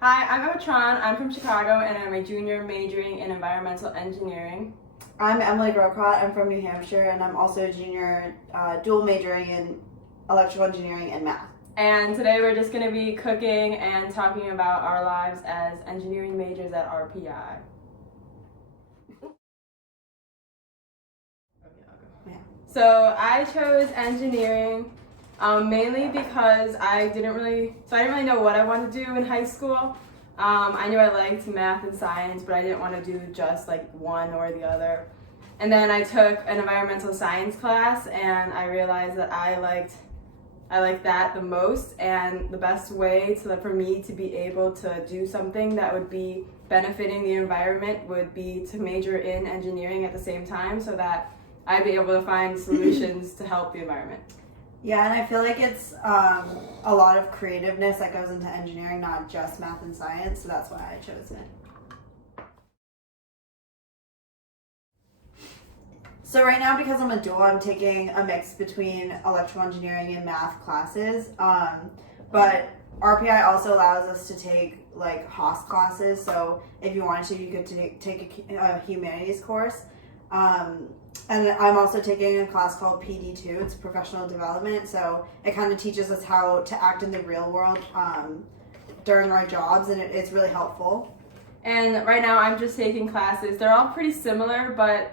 Hi, I'm Tron. I'm from Chicago and I'm a junior majoring in environmental engineering. I'm Emily Grocott. I'm from New Hampshire and I'm also a junior dual majoring in electrical engineering and math. And today we're just going to be cooking and talking about our lives as engineering majors at RPI. So I chose engineering mainly because I didn't really know what I wanted to do in high school. I knew I liked math and science, but I didn't want to do just like one or the other. And then I took an environmental science class and I realized that I liked that the most, and the best way for me to be able to do something that would be benefiting the environment would be to major in engineering at the same time so that I'd be able to find solutions to help the environment. Yeah, and I feel like it's a lot of creativeness that goes into engineering, not just math and science, so that's why I chose it. So right now, because I'm a dual, I'm taking a mix between electrical engineering and math classes, but RPI also allows us to take like HOS classes, so if you wanted to, you could take a humanities course. And I'm also taking a class called PD2. It's professional development, so it kind of teaches us how to act in the real world during our jobs, and it's really helpful. And right now I'm just taking classes. They're all pretty similar, but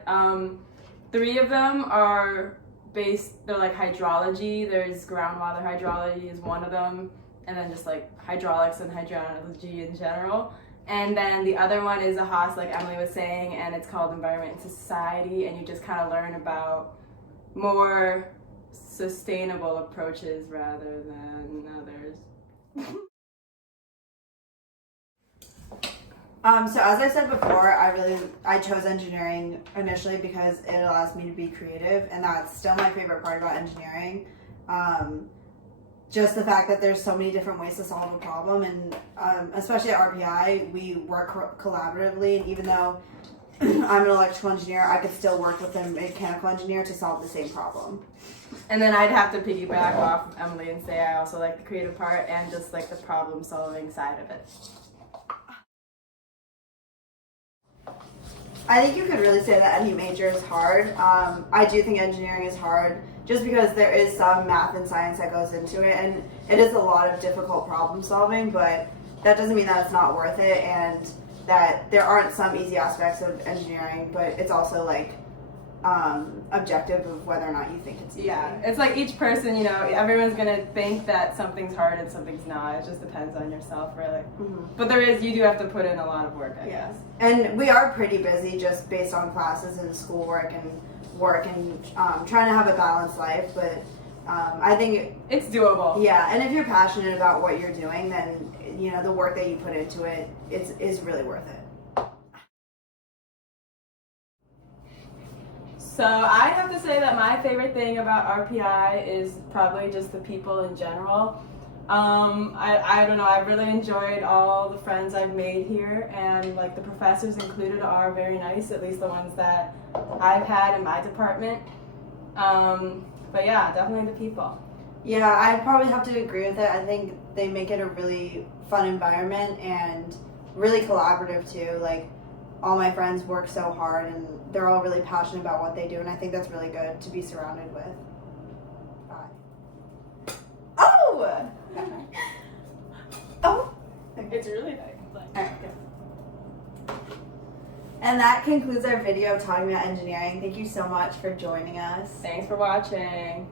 3 of them are they're like hydrology. There's groundwater hydrology is one of them, and then just like hydraulics and hydrology in general. And then the other one is a HOS, like Emily was saying, and it's called Environment and Society, and you just kind of learn about more sustainable approaches rather than others. So as I said before, I chose engineering initially because it allows me to be creative, and that's still my favorite part about engineering. Just the fact that there's so many different ways to solve a problem, and especially at RPI, we work collaboratively, and even though I'm an electrical engineer, I could still work with a mechanical engineer to solve the same problem. And then I'd have to piggyback off of Emily and say I also like the creative part and just like the problem solving side of it. I think you could really say that any major is hard. I do think engineering is hard just because there is some math and science that goes into it, and it is a lot of difficult problem solving, but that doesn't mean that it's not worth it and that there aren't some easy aspects of engineering, but it's also like objective of whether or not you think it's easy. Yeah, it's like each person, everyone's gonna think that something's hard and something's not. It just depends on yourself, really. Mm-hmm. But you do have to put in a lot of work, I guess. And we are pretty busy just based on classes and schoolwork and work and trying to have a balanced life, but I think it's doable. Yeah, and if you're passionate about what you're doing, then the work that you put into it is really worth it. So I have to say that my favorite thing about RPI is probably just the people in general. I don't know, I've really enjoyed all the friends I've made here, and like the professors included are very nice, at least the ones that I've had in my department. But yeah, definitely the people. Yeah, I probably have to agree with it. I think they make it a really fun environment and really collaborative too. Like, all my friends work so hard and they're all really passionate about what they do, and I think that's really good to be surrounded with. Bye. Oh! Oh! It's really nice. And that concludes our video of talking about engineering. Thank you so much for joining us. Thanks for watching.